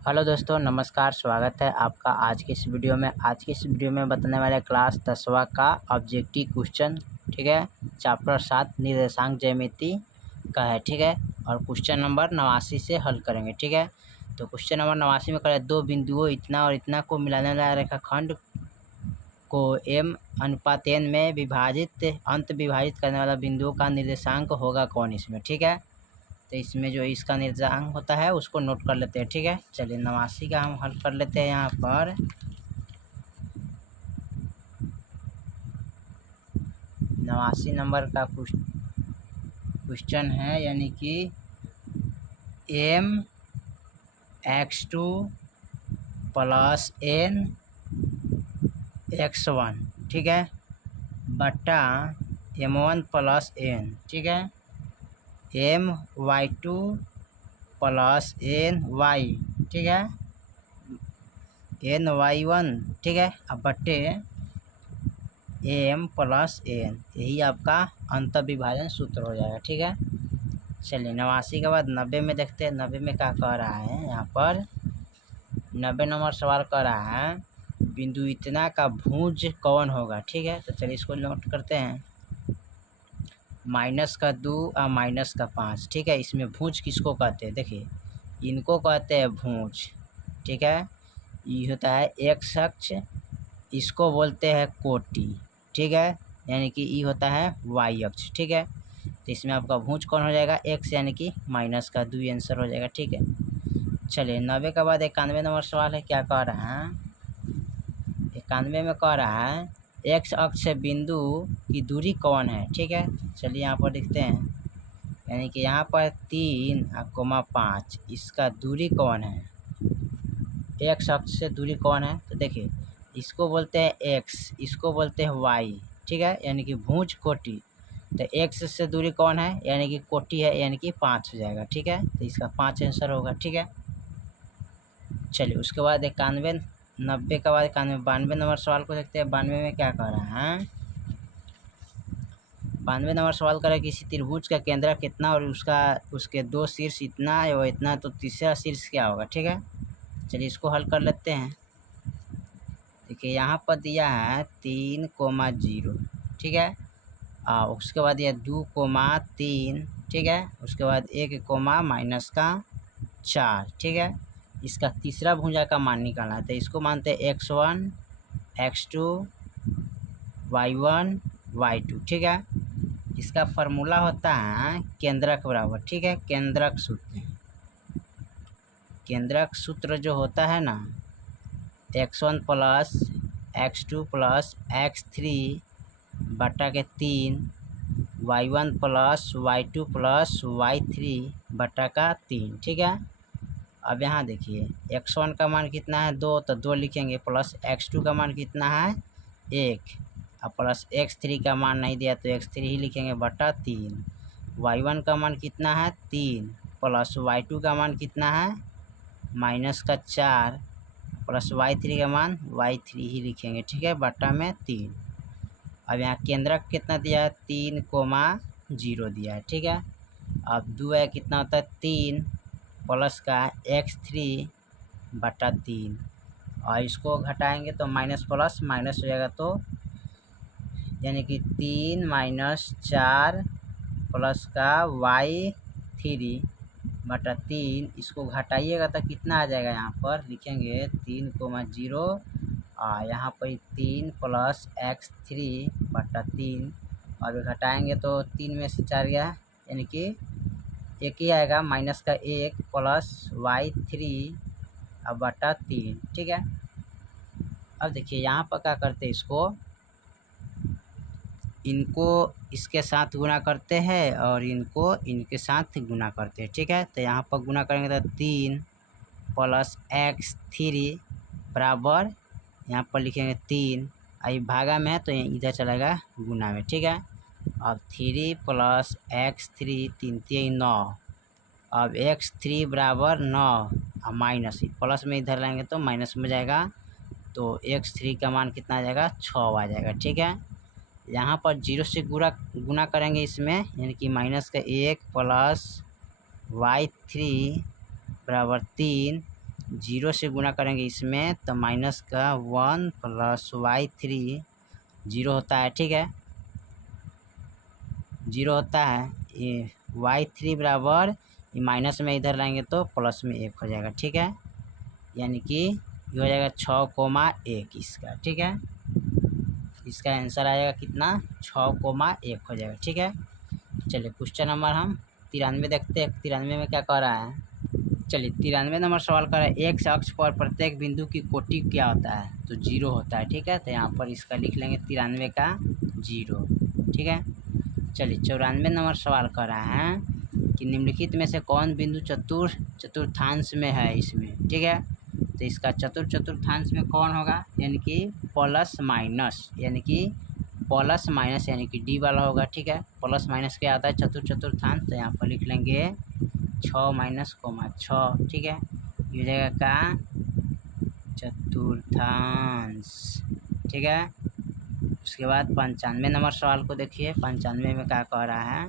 Hello दोस्तों, नमस्कार। स्वागत है आपका आज की इस वीडियो में। आज की इस वीडियो में बताने वाले क्लास 10वां का ऑब्जेक्टिव क्वेश्चन, ठीक है। चैप्टर 7 निर्देशांक ज्यामिति का है, ठीक है। और क्वेश्चन नंबर 89 से हल करेंगे, ठीक है। तो क्वेश्चन नंबर 89 में करें, दो बिंदुओं इतना और इतना को मिलाने वाला रेखाखंड को m अनुपात n में विभाजित अंत विभाजित करने वाला बिंदुओं का निर्देशांक होगा कौन इसमें, ठीक है। तो इसमें जो इसका निर्देशांक होता है उसको नोट कर लेते हैं, ठीक है। चलिए 89 का हम हल कर लेते हैं। यहाँ पर 89 नंबर का क्वेश्चन है, यानी कि m(x2) + n(x1), ठीक है, बटा m1 + n, ठीक है, my2 + ny, ठीक है, ny1, ठीक है, अब बट्टे m + n, यही आपका अंत विभाजन सूत्र हो जाएगा, ठीक है। चलिए 89 के बाद 90 में देखते हैं। 90 में क्या कह रहा है यहाँ पर। 90 नंबर सवाल कर रहा है, बिंदु इतना का भुज कौन होगा, ठीक है। तो चलिए इसको नोट करते हैं। -2 और -5, ठीक है। इसमें भुज किसको कहते हैं, देखिए इनको कहते हैं भुज, ठीक है। ये होता है x अक्ष, इसको बोलते हैं कोटि, ठीक है, यानी कि ये होता है y अक्ष, ठीक है। तो इसमें आपका भुज कौन हो जाएगा, x, यानी कि -2 आंसर हो जाएगा, ठीक है। चलिए 90 के बाद 91 नंबर सवाल है। क्या कह रहा है 91 में, कह रहा है x अक्ष से बिंदु की दूरी कौन है, ठीक है। चलिए यहाँ पर देखते हैं, यानी कि यहाँ पर 3,5, इसका दूरी कौन है, x अक्ष से दूरी कौन है। तो देखिए इसको बोलते हैं x, इसको बोलते हैं y, ठीक है, यानी कि भुज कोटि। तो x से दूरी कौन है, यानी कि कोटि है, यानी कि 5 हो जाएगा, ठीक है। तो इसका 5 आंसर होगा, ठीक है। चलिए उसके बाद 91, 90 के बाद 91, 92 नंबर सवाल को देखते हैं। 92 में क्या कह रहा है। 92 नंबर सवाल कर रहा है, किसी त्रिभुज का केंद्र कितना और उसके दो शीर्ष इतना और इतना, तो तीसरा शीर्ष क्या होगा, ठीक है। चलिए इसको हल कर लेते हैं। देखिए यहाँ पर दिया है 3,0, ठीक है, और उसके बाद यह 2,3, ठीक है, उसके बाद 1,-4, ठीक है। इसका तीसरा भुजा का मान निकालना है, तो इसको मानते हैं x1, x2, y1, y2, ठीक है। इसका फार्मूला होता है केंद्रक बराबर, ठीक है, केंद्रक सूत्र। केंद्रक सूत्र जो होता है ना, x1 + x2 + x3 बटा के 3, y1 + y2 + y3 बटा का 3, ठीक है। अब यहाँ देखिए x1 का मान कितना है 2, तो 2 लिखेंगे, प्लस x2 का मान कितना है 1, और प्लस x3 का मान नहीं दिया तो x3 ही लिखेंगे, बटा 3। y1 का मान कितना है 3, प्लस y2 का मान कितना है -4, प्लस y3 का मान y3 ही लिखेंगे, ठीक है, बटा में 3। अब यहाँ केंद्रक कितना दिया है 3,0 दिया है, ठीक है। अब 2 है कितना होता है 3, प्लस का x3 बटा 3, और इसको घटाएंगे तो माइनस प्लस माइनस हो जाएगा, तो यानी कि 3 - 4 प्लस का y3 बटा 3, इसको घटाइएगा तो कितना आ जाएगा, यहाँ पर लिखेंगे 3,0, यहाँ पर 3 + x3 बटा 3, और घटाएंगे तो 3 में से 4 गया, यानी कि 1 ही आएगा, -1 प्लस y3 अब बटा 3, ठीक है। अब देखिए यहाँ पर क्या करते हैं, इनको इसके साथ गुना करते हैं और इनको इनके साथ गुना करते हैं, ठीक है। तो यहाँ पर गुना करेंगे तो 3 + x3 बराबर, यहाँ पर लिखेंगे 3, आई भागा में है तो इधर चलेगा गुना में, ठीक है। अब 3 + x3, 3 × 9, अब x3 बराबर 9, और माइनस प्लस में इधर लाएंगे तो माइनस में जाएगा, तो x3 का मान कितना आ जाएगा 6 आ जाएगा, ठीक है। यहाँ पर 0 से गुना करेंगे इसमें, यानी कि -1 प्लस y3 बराबर 3, जीरो से गुना करेंगे इसमें तो माइनस का 1 प्लस y3 जीरो होता है, ठीक है, जीरो होता है। ये y3 बराबर ये माइनस में इधर लाएंगे तो प्लस में 1 हो जाएगा, ठीक है, यानी कि ये हो जाएगा 6,1 इसका, ठीक है, इसका आंसर आएगा कितना 6,1 हो जाएगा, ठीक है। चलिए क्वेश्चन नंबर हम 93 देखते हैं। 93 में क्या कह रहा है, चलिए 93 नंबर सवाल कर रहा है एक अक्ष पर प्रत्येक बिंदु की कोटि क्या होता है, तो जीरो होता है, ठीक है, तो यहाँ पर इसका लिख लेंगे 93 का जीरो, ठीक है। चलिए 94 नंबर सवाल कर रहा है कि निम्नलिखित में से कौन बिंदु चतुर्थांश में है इसमें, ठीक है, तो इसका चतुर्थांश में कौन होगा, यानी कि प्लस माइनस, यानी कि प्लस माइनस यानी कि डी वाला होगा, ठीक है। प्लस माइनस क्या आता है चतुर्थांश, तो यहाँ पर लिख लेंगे 6 माइनस कोमा 6, ठीक है, ये हो जाएगा का चतुर्थांश, ठीक है। उसके बाद 95 नंबर सवाल को देखिए। 95 में क्या कह रहा है,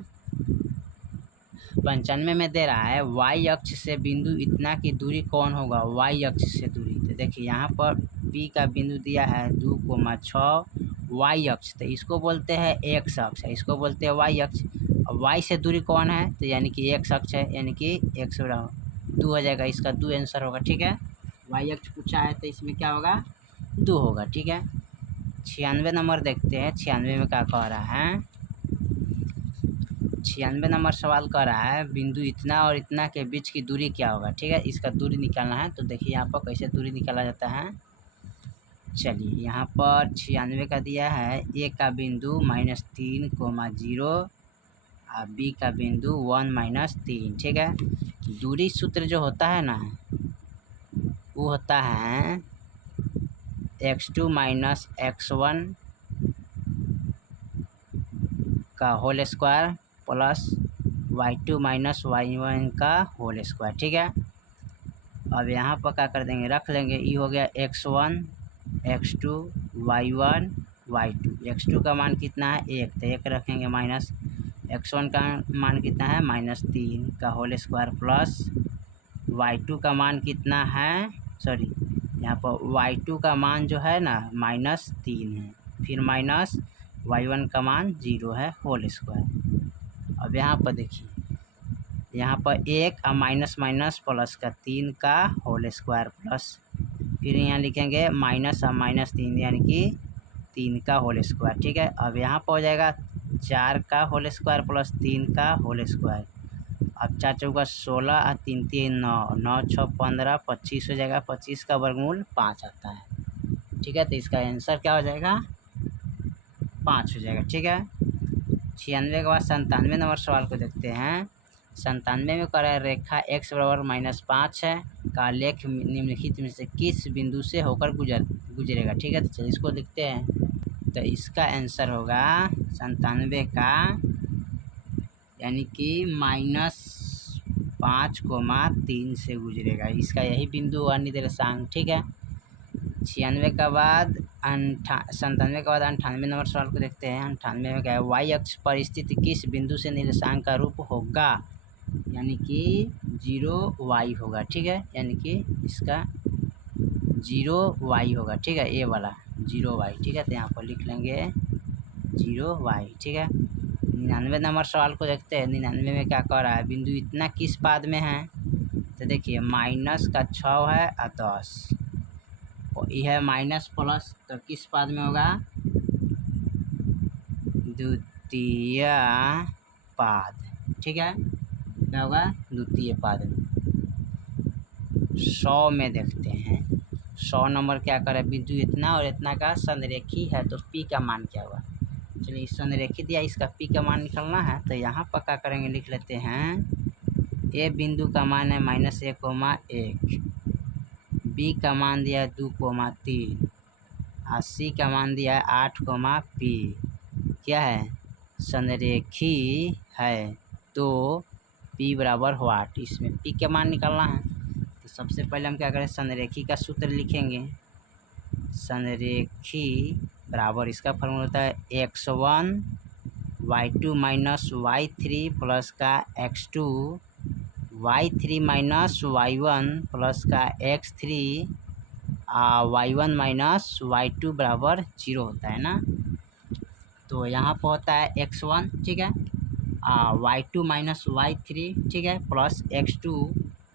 95 में दे रहा है y अक्ष से बिंदु इतना की दूरी कौन होगा, y अक्ष से दूरी, तो देखिए यहाँ पर P का बिंदु दिया है 2,6 y अक्ष, तो इसको बोलते हैं x अक्ष, इसको बोलते हैं y अक्ष। अब y से दूरी कौन है, तो यानी कि x अक्ष है, यानी कि x बराबर 2 हो जाएगा, इसका 2 आंसर होगा, ठीक है। y अक्ष पूछा है तो इसमें क्या होगा 2 होगा, ठीक है। 96 नंबर देखते हैं। 96 में क्या कह रहा है, 96 नंबर सवाल कर रहा है बिंदु इतना और इतना के बीच की दूरी क्या होगा, ठीक है, इसका दूरी निकालना है। तो देखिए यहाँ पर कैसे दूरी निकाला जाता है। चलिए यहाँ पर 96 का दिया है ए का बिंदु -3,0 और बी का बिंदु 1-3, ठीक है। दूरी सूत्र जो होता है ना वो होता है x2 माइनस x1 का whole square plus y2 minus y1 का होल स्क्वायर, ठीक है। अब यहाँ पर क्या कर देंगे, रख लेंगे, ये हो गया x1 x2 y1 y2। x2 का मान कितना है 1, तो 1 रखेंगे, माइनस x1 का मान कितना है -3 का होल स्क्वायर प्लस y2 का मान कितना है, सॉरी यहाँ पर y2 का मान जो है ना -3 है, फिर माइनस y1 का मान 0 है होल स्क्वायर। अब यहाँ पर देखिए यहाँ पर 1 और माइनस माइनस प्लस का 3 का होल स्क्वायर प्लस फिर यहाँ लिखेंगे माइनस और -3 यानी कि 3 का होल स्क्वायर, ठीक है। अब यहाँ पर हो जाएगा 4 का होल स्क्वायर प्लस 3 का होल स्क्वायर। अब 4 चौका 16 और 3 3 9, 9 6 15, 25 हो जाएगा, 25 का वर्गमूल 5 आता है, ठीक है। तो इसका आंसर क्या हो जाएगा 5 हो जाएगा, ठीक है। 96 के बाद 97 नंबर सवाल को देखते हैं। 97 में कह रहा है रेखा x बराबर -5 है का लेख निम्नलिखित में से किस बिंदु से होकर गुजरेगा, ठीक है। तो चलिए इसको लिखते हैं। तो इसका आंसर होगा 97 का यानी कि -5,3 से गुजरेगा, इसका यही बिंदु और निर्देशांक, ठीक है। 96 के बाद 97 के बाद 98 नंबर सवाल को देखते हैं। 98 में क्या है y अक्ष पर स्थित किस बिंदु से निर्देशांक का रूप होगा, यानी कि 0y होगा, ठीक है, यानी कि इसका 0y होगा, ठीक है, ये वाला 0y, ठीक है। तो यहाँ पर लिख लेंगे 0y, ठीक है। 99 नंबर सवाल को देखते हैं। 99 में क्या कह रहा है बिंदु इतना किस पाद में है, तो देखिए माइनस का 6 है और 10, और यह है माइनस प्लस, तो किस पाद में होगा द्वितीय पाद, ठीक है, क्या होगा द्वितीय पाद में। 100 में देखते हैं। 100 नंबर क्या करे बिंदु इतना और इतना का संरेखी है, तो P का मान क्या होगा। चलिए संरेखी दिया, इसका P का मान निकालना है। तो यहाँ पर क्या करेंगे लिख लेते हैं ए बिंदु का मान है -1,1, बी का मान दिया है 2,3 और सी का मान दिया है 8,P, क्या है संरेखी है, तो P बराबर वाट, इसमें P का मान निकालना है। तो सबसे पहले हम क्या करें संरेखी का सूत्र लिखेंगे। संरेखी बराबर इसका फॉर्मूला होता है x1 y2 minus y3 plus का x2 y3 minus y1 plus का x3 y1 माइनस y2 बराबर 0 होता है ना। तो यहाँ पर होता है x1, ठीक है, y2 माइनस y3, ठीक है, plus x2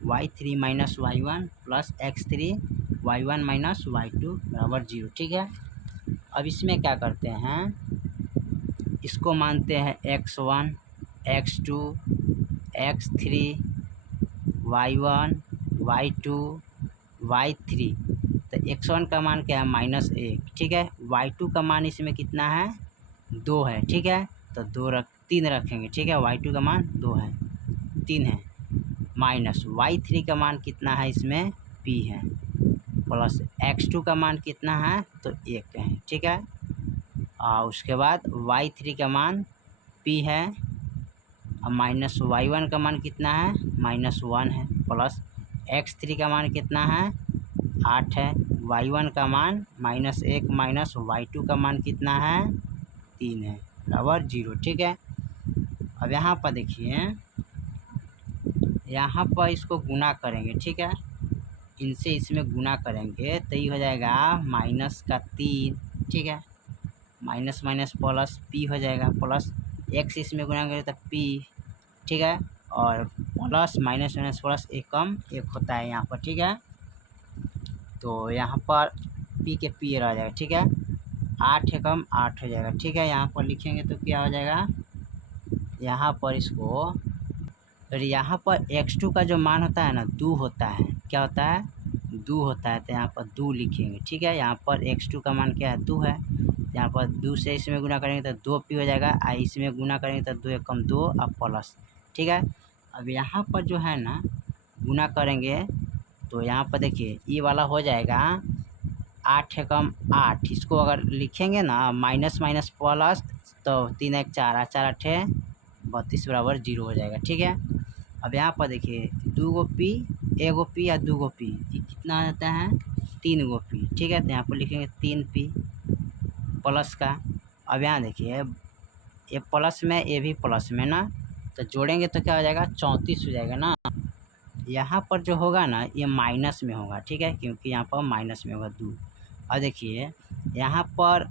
y3 minus y1 plus x3 y1 minus y2 बराबर 0, ठीक है। अब इसमें क्या करते हैं, इसको मानते हैं x1 x2 x3 y1 y2 y3। तो x1 का मान क्या है -1, ठीक है, y2 का मान इसमें कितना है 2 है, ठीक है, तो 3 रखेंगे, ठीक है, y2 का मान 2 है 3 है, माइनस y3 का मान कितना है इसमें p है, प्लस x2 का मान कितना है तो 1 है, ठीक है। उसके बाद y3 का मान p है, माइनस y1 का मान कितना है -1 है, प्लस x3 का मान कितना है 8 है, y1 का मान -1 माइनस y2 का मान कितना है 3 है बराबर 0, ठीक है। अब यहाँ पर देखिए, यहाँ पर इसको गुना करेंगे, ठीक है, इनसे इसमें गुना करेंगे तो ये हो जाएगा -3, ठीक है, माइनस माइनस प्लस p हो जाएगा, प्लस x इसमें गुना करें तो p, ठीक है, और प्लस माइनस माइनस प्लस 1 होता है यहाँ पर, ठीक है। तो यहाँ पर p के p रह जाएगा, ठीक है, 8 एकम 8 हो जाएगा, ठीक है। यहाँ पर लिखेंगे तो क्या हो जाएगा, यहाँ पर इसको, और यहाँ पर x2 का जो मान होता है ना 2 होता है, क्या होता है 2 होता है, तो यहाँ पर 2 लिखेंगे, ठीक है। यहाँ पर x2 का मान क्या है 2 है, यहाँ पर 2 से इसमें गुना करेंगे तो 2p हो जाएगा, इसमें गुना करेंगे तो 2 एकम 2 अब प्लस, ठीक है। अब यहाँ पर जो है ना गुना करेंगे तो यहाँ पर देखिए ये वाला हो जाएगा 8 एकम 8, इसको अगर लिखेंगे ना माइनस माइनस प्लस तो 3 1 4 4 8 32 बराबर 0 हो जाएगा, ठीक है। अब यहाँ पर देखिए 2 गो p 1 गो p या 2 गो p, ये कितना आ जाता है 3 गो p, ठीक है, तो यहाँ पर लिखेंगे 3p प्लस का। अब यहाँ देखिए ये प्लस में ये भी प्लस में ना, तो जोड़ेंगे तो क्या हो जाएगा 34 हो जाएगा ना। यहाँ पर जो होगा ना ये माइनस में होगा, ठीक है, क्योंकि यहाँ पर माइनस में होगा 2। और देखिए यहाँ पर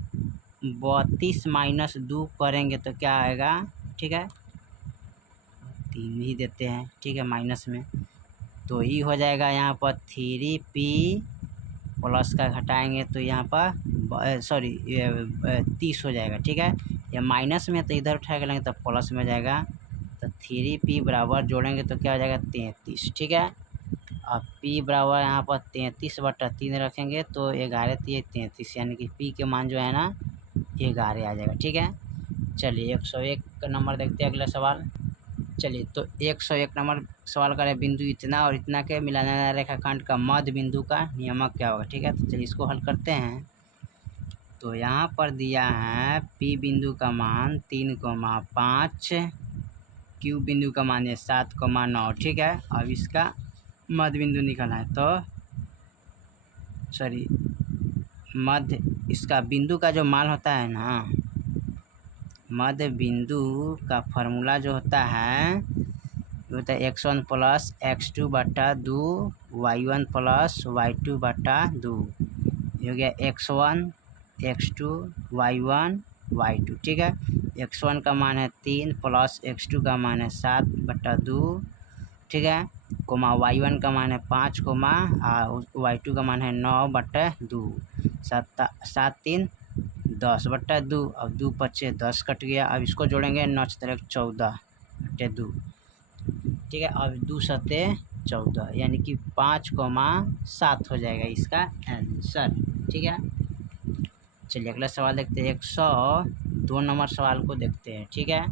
32 माइनस 2 करेंगे तो क्या आएगा, ठीक है, 3 ही देते हैं, ठीक है, माइनस में, तो ये हो जाएगा यहाँ पर 3p प्लस का घटाएंगे तो यहाँ पर सॉरी 30 हो जाएगा, ठीक है, ये माइनस में तो इधर उठा के लेंगे तो प्लस में जाएगा, तो 3p बराबर जोड़ेंगे तो क्या हो जाएगा 33, ठीक है। अब p बराबर यहाँ पर 33/3 रखेंगे तो 11 3 33, यानी कि p के मान जो है ना 11 आ जाएगा, ठीक है। चलिए 101 नंबर देखते हैं अगला सवाल। चलिए तो 101 नंबर सवाल करें, बिंदु इतना और इतना के मिलाने रेखाखंड का मध्य बिंदु का नियमक क्या होगा, ठीक है। तो चलिए इसको हल करते हैं। तो यहाँ पर दिया है P बिंदु का मान 3,5, Q बिंदु का मान है 7,9, ठीक है। अब इसका मध्य बिंदु निकालना है, तो सॉरी मध्य इसका बिंदु का जो मान होता है ना, मध्य बिंदु का फॉर्मूला जो होता है वो होता है x1 प्लस x2 बटा 2 y1 प्लस y2 बटा 2, ये हो गया x1 x2 y1 y2, ठीक है। x1 का मान है 3 प्लस x2 का मान है 7/2, ठीक है, कोमा y1 का मान है 5 कोमा y2 का मान है 9/2, 7 3 10/2, अब 2 5 10 कट गया। अब इसको जोड़ेंगे 9 3 14/2, ठीक है। अब 2 7 14, यानी कि 5,7 हो जाएगा इसका आंसर, ठीक है। चलिए अगला सवाल देखते हैं, 102 नंबर सवाल को देखते हैं, ठीक है।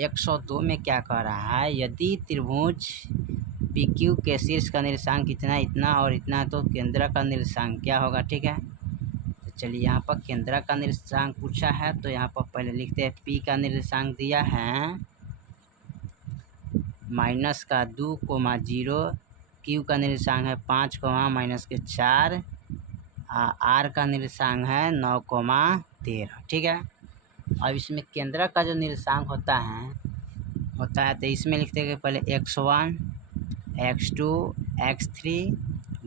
102 में क्या कह रहा है, यदि त्रिभुज PQ के शीर्ष का निर्देशांक इतना इतना और इतना तो केंद्र का निर्देशांक क्या होगा, ठीक है। तो चलिए यहाँ पर केंद्र का निर्देशांक पूछा है, तो यहाँ पर पहले लिखते हैं P का निर्देशांक दिया है -2,0, Q का निर्देशांक है 5, -4, R का निर्देशांक है 9,13, ठीक है। अब इसमें केंद्र का जो निर्देशांक होता है होता है। तो इसमें लिखते हैं पहले x1 x2 x3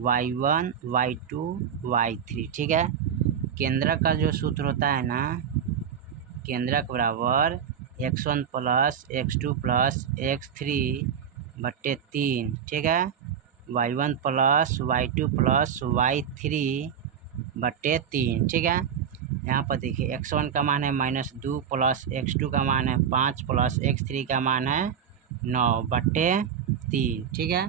y1 y2 y3, ठीक है। केंद्रक का जो सूत्र होता है ना, केंद्रक बराबर x1 plus x2 plus x3 बट्टे 3, ठीक है। y1 plus y2 plus y3 बट्टे 3, ठीक है। यहाँ पर देखिए x1 का मान है -2 प्लस x2 का मान है 5 प्लस x3 का मान है 9 बट्टे 3, ठीक है।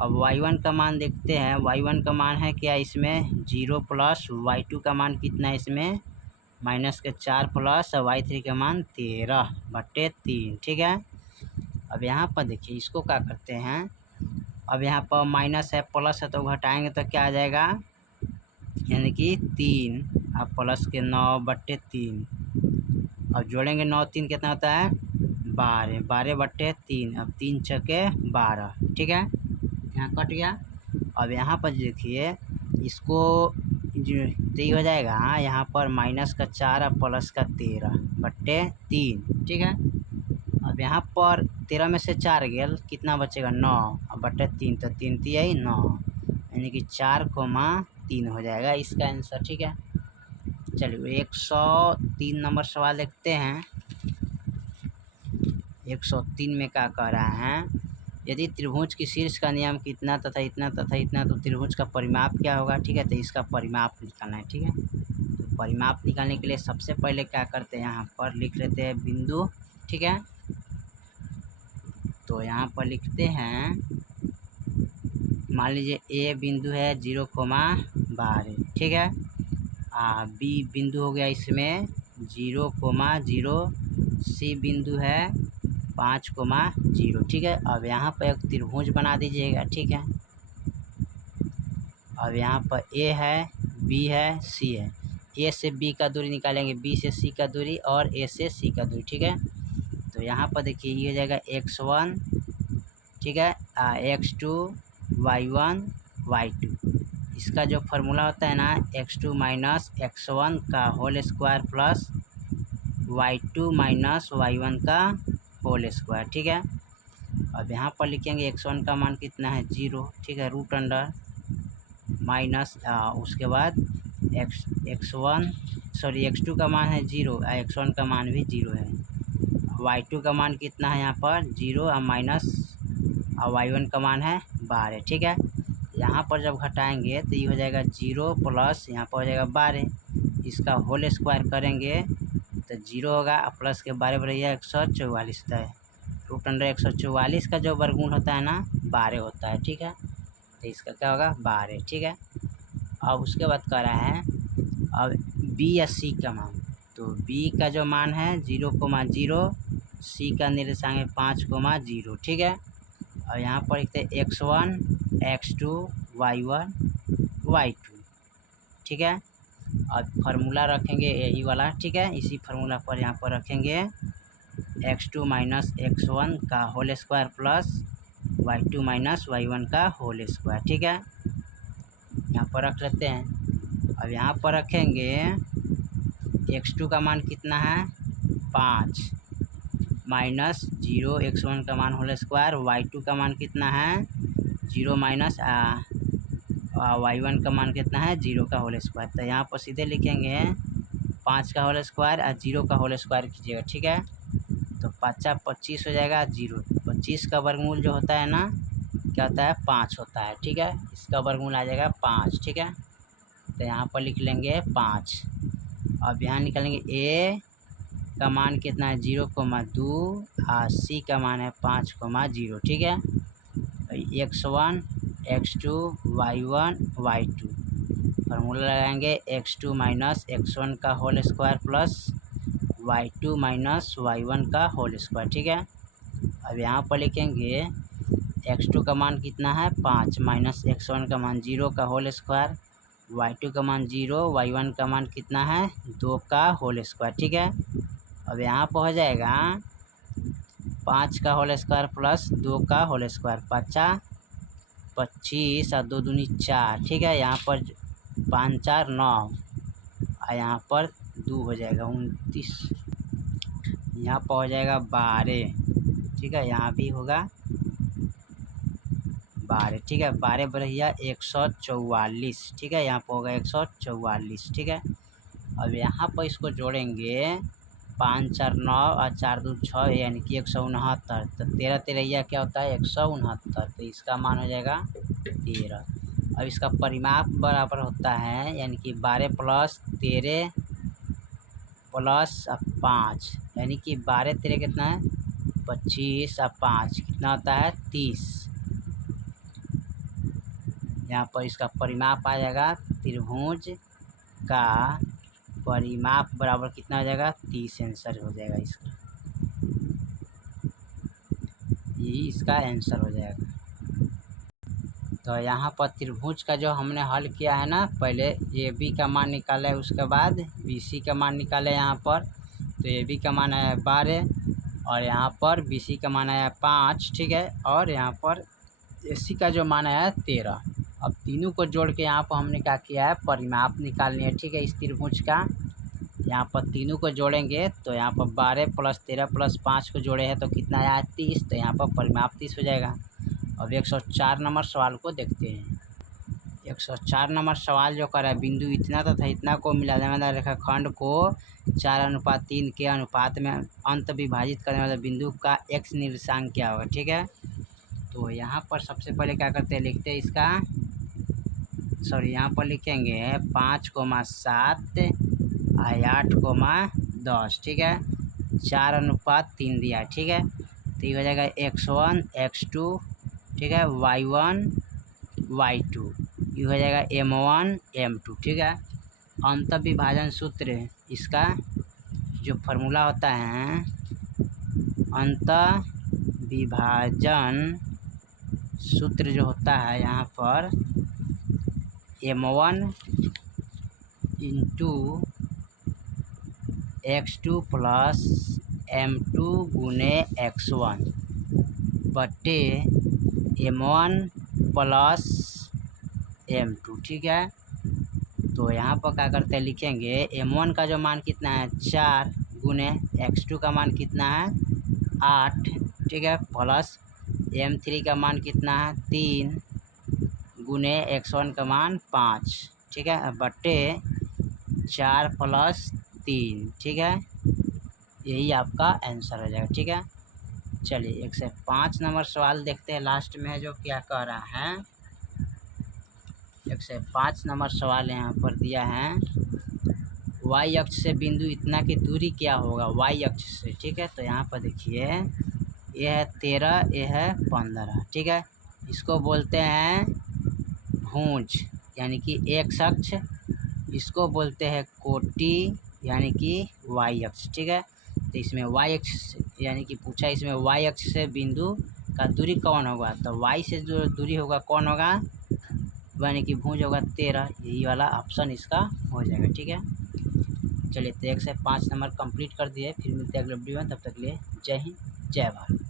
अब y1 का मान देखते हैं। y1 का मान है क्या इसमें 0 प्लस y2 का मान कितना है इसमें -4 प्लस y3 का मान 13 बट्टे 3, ठीक है। अब यहाँ पर देखिए इसको क्या करते हैं। अब यहाँ पर माइनस है प्लस है तो घटाएंगे तो क्या आ जाएगा, यानी कि 3 अब प्लस के 9 बट्टे 3। अब जोड़ेंगे 9 3 कितना होता है 12, 12 बट्टे 3। अब 3 छके 12, ठीक है। यहाँ कट गया। अब यहाँ पर देखिए इसको जो तो हो जाएगा यहाँ पर -4 और प्लस का 13 बट्टे 3, ठीक है। अब यहाँ पर 13 में से 4 गेल कितना बचेगा 9 और बट्टे 3, तो 3 3 9, यानी कि 4,3 हो जाएगा इसका आंसर, ठीक है। चलिए 103 नंबर सवाल देखते हैं। 103 में क्या कह रहा है, यदि त्रिभुज की शीर्ष का नियम कितना तथा इतना तथा इतना तो त्रिभुज का परिमाप क्या होगा, ठीक है। तो इसका परिमाप निकालना है, ठीक है। तो परिमाप निकालने के लिए सबसे पहले क्या करते हैं, यहाँ पर लिख लेते हैं बिंदु, ठीक है। तो यहाँ पर लिखते हैं, मान लीजिए ए बिंदु है 0,12, ठीक है। बी बिंदु हो गया इसमें 0,0, सी बिंदु है 5,0, ठीक है। अब यहाँ पर एक त्रिभुज बना दीजिएगा, ठीक है। अब यहाँ पर ए है, बी है, सी है। ए से बी का दूरी निकालेंगे, बी से सी का दूरी और ए से सी का दूरी, ठीक है। तो यहाँ पर देखिए ये हो जाएगा x1, ठीक है, x2 y1 y2। इसका जो फार्मूला होता है ना x2 माइनस x1 का whole square plus y2 minus y1 का होल स्क्वायर, ठीक है। अब यहाँ पर लिखेंगे x1 का मान कितना है 0, ठीक है, रूट अंडर माइनस उसके बाद x2 का मान है 0, x1 का मान भी 0 है। y2 का मान कितना है यहाँ पर 0 और माइनस y1 का मान है 12, ठीक है। यहाँ पर जब घटाएंगे तो ये हो जाएगा 0 प्लस यहाँ पर हो जाएगा 12, इसका होल स्क्वायर करेंगे तो 0 होगा, प्लस के 12 बढ़िया 144 होता है। रूट अंडर 144 का जो वर्गमूल होता है ना 12 होता है, ठीक है। तो इसका क्या होगा 12, ठीक है। अब उसके बाद कह रहा है अब बी या सी का मान, तो बी का जो मान है 0,0, सी का निर्देशांक है 5,0, ठीक है। और यहाँ पर लिखते हैं x1 x2 y1 y2, ठीक है। अब फार्मूला रखेंगे यही वाला, ठीक है। इसी फार्मूला पर यहाँ पर रखेंगे x2 माइनस x1 का whole square plus y2 minus y1 का होल स्क्वायर, ठीक है। यहाँ पर रख लेते हैं। अब यहाँ पर रखेंगे x2 का मान कितना है 5 माइनस 0, x1 का मान होल स्क्वायर, y2 का मान कितना है 0 माइनस y1 का मान कितना है 0 का होल स्क्वायर। तो यहाँ पर सीधे लिखेंगे 5 का होल स्क्वायर और 0 का होल स्क्वायर कीजिएगा, ठीक है। तो 5 25 हो जाएगा, 0 25 का वर्गमूल जो होता है ना क्या होता है 5 होता है, ठीक है। इसका वर्गमूल आ जाएगा 5, ठीक है। तो यहाँ पर लिख लेंगे 5। अब यहाँ निकालेंगे ए का मान कितना है 0,2 और सी का मान है 5,0, ठीक है। x1 x2 y1 y2 formula लगाएंगे x2 माइनस x1 का whole square plus y2 minus y1 का होल स्क्वायर, ठीक है। अब यहाँ पर लिखेंगे x2 का मान कितना है 5 माइनस x1 का मान 0 का होल स्क्वायर, y2 का मान 0, y1 का मान कितना है 2 का होल स्क्वायर, ठीक है। अब यहाँ पर हो जाएगा 5 का होल स्क्वायर प्लस 2 का होल स्क्वायर, 5 25 और 2 दूनी 4, ठीक है। यहाँ पर 5 4 9 और यहाँ पर 2 हो जाएगा 29, यहाँ पर हो जाएगा 12, ठीक है। यहाँ भी होगा 12, ठीक है। 12 बढ़िया 144, ठीक है। यहाँ पर होगा 144, ठीक है। अब यहाँ पर इसको जोड़ेंगे 5 4 9 और 4 2 6 यानी कि 169। तो 13 13 क्या होता है 169, तो इसका मान हो जाएगा 13। अब इसका परिमाप बराबर होता है यानी कि 12 + 13 + 5 यानी कि 12 13 कितना है 25 और 5 कितना होता है 30। यहाँ पर इसका परिमाप आ जाएगा त्रिभुज का परिमाप बराबर कितना हो जाएगा 30 आंसर हो जाएगा इसका, यही इसका आंसर हो जाएगा। तो यहाँ पर त्रिभुज का जो हमने हल किया है ना, पहले ए बी का मान निकाला है, उसके बाद बी सी का मान निकाला है यहाँ पर। तो ए बी का मान आया 12 और यहाँ पर बी सी का मान आया 5, ठीक है। और यहाँ पर ए सी का जो मान आया 13। अब तीनों को जोड़ के यहाँ पर हमने क्या किया है परिमाप निकालनी है, ठीक है। इस त्रिभुज का यहाँ पर तीनों को जोड़ेंगे तो यहाँ पर 12 + 13 + 5 को जोड़े हैं तो कितना आया 30, तो यहाँ पर परिमाप 30 हो जाएगा। अब 104 नंबर सवाल को देखते हैं। 104 नंबर सवाल जो कर रहा है बिंदु इतना तथा इतना को मिलाने वाला रेखाखंड को 4:3 के अनुपात में अंत विभाजित करने वाले बिंदु का x निर्देशांक क्या होगा, ठीक है। तो यहाँ पर सबसे पहले क्या करते हैं लिखते हैं इसका, सॉरी यहाँ पर लिखेंगे 5,7 और 8,10, ठीक है। 4:3 दिया, ठीक है। तो ये हो जाएगा x1 x2, ठीक है, y1 y2, ये हो जाएगा m1 m2, ठीक है। अंत विभाजन सूत्र इसका जो फार्मूला होता है अंत विभाजन सूत्र जो होता है यहाँ पर m1 × x2 + m2 × x1 बटे m1 + m2, ठीक है। तो यहाँ पर क्या करते हैं लिखेंगे m1 का जो मान कितना है 4 × x2 का मान कितना है 8, ठीक है, प्लस m3 का मान कितना है 3 × x1 का मान 5, ठीक है, बटे 4 + 3, ठीक है। यही आपका आंसर हो जाएगा, ठीक है। चलिए 105 नंबर सवाल देखते हैं लास्ट में है जो क्या कह रहा है। 105 नंबर सवाल यहाँ पर दिया है y अक्ष से बिंदु इतना की दूरी क्या होगा y अक्ष से, ठीक है। तो यहाँ पर देखिए ये है 13, ये है 15, ठीक है। इसको बोलते हैं भुज यानी कि x अक्ष, इसको बोलते हैं कोटि यानी कि y अक्ष, ठीक है। तो इसमें y अक्ष यानी कि पूछा इसमें y अक्ष से बिंदु का दूरी कौन होगा, तो y से जो दूरी होगा कौन होगा यानी कि भुज होगा 13, यही वाला ऑप्शन इसका हो जाएगा, ठीक है। चलिए तो 105 नंबर कंप्लीट कर दिए, फिर मिलते हैं अगले वीडियो में, तब तक के लिए जय हिंद जय भारत।